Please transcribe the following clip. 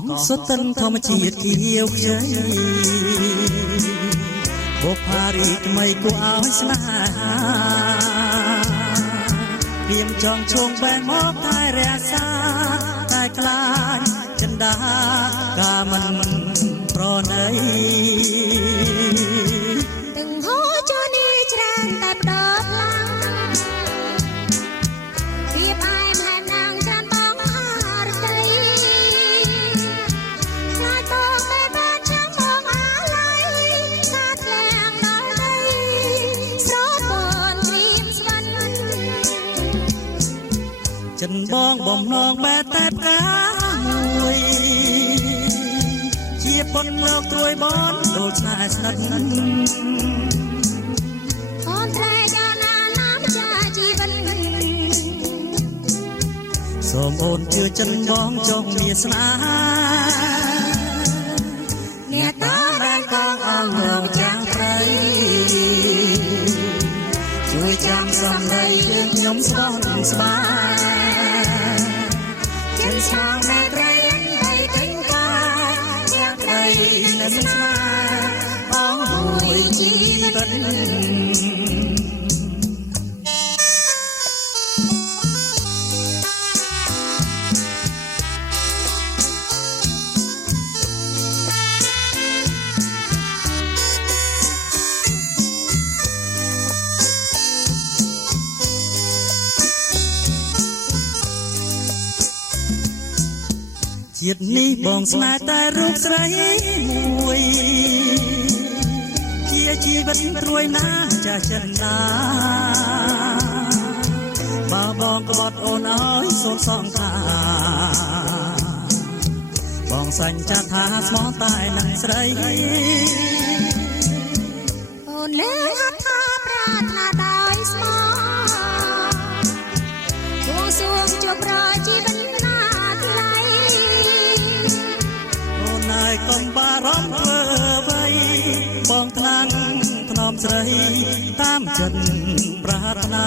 ងសុទ្ធធម្មជាតិគៀវខ្ចីបុប្ផារីថ្មីគួរឲ្យស្នេហាព្រៀមចងជងបែងមកថែរក្សាតែខ្លាចចិន្តាកាមិនប្រណីtừng hố cho đi tràn tại đợt lăng việc ai mà nàng tràn bóng haar cây là to bé bé trắng bóng á lấy sát làng nói đây gió buồn tim xuân chân bong bồng non bé tép cá mùi chia bонលោកត្រួយបនដូចស្នេហ៍ស្និទ្ធអូនត្រែយ៉ាណាណាមចាជីវិតសូមអូនជឿចិនបងចង់មានស្នេហាអ្នកតាដែលកងអងងចាំងព្រៃជួយចាំសំដីយើងខ្ញុំស្បង់ស្បាយចិនស្មងតែត្រីឲ្យកិនកាយ៉ាងត្រីនៅស្នេហ៍បងមួយជីវិតជាតិនេះបងស្នេហ៍តែរូបស្រីមួយជាជីវិតត្រួយណាចាស់ចិនណាបើបងក្បត់អូនឲ្យសូមសងខាបងសញ្ចាថាស្មោះតែនឹងស្រីអូនលើហាត់ថាប្រាថ្នាដោយស្មោះគួងសួងជប់រជីវិតណាថ្លៃអូនហើយកុំបារម្ភធ្វើអ្វីបងថ្នាំងថ្នមស្រីតាមចិត្តប្រាថ្នា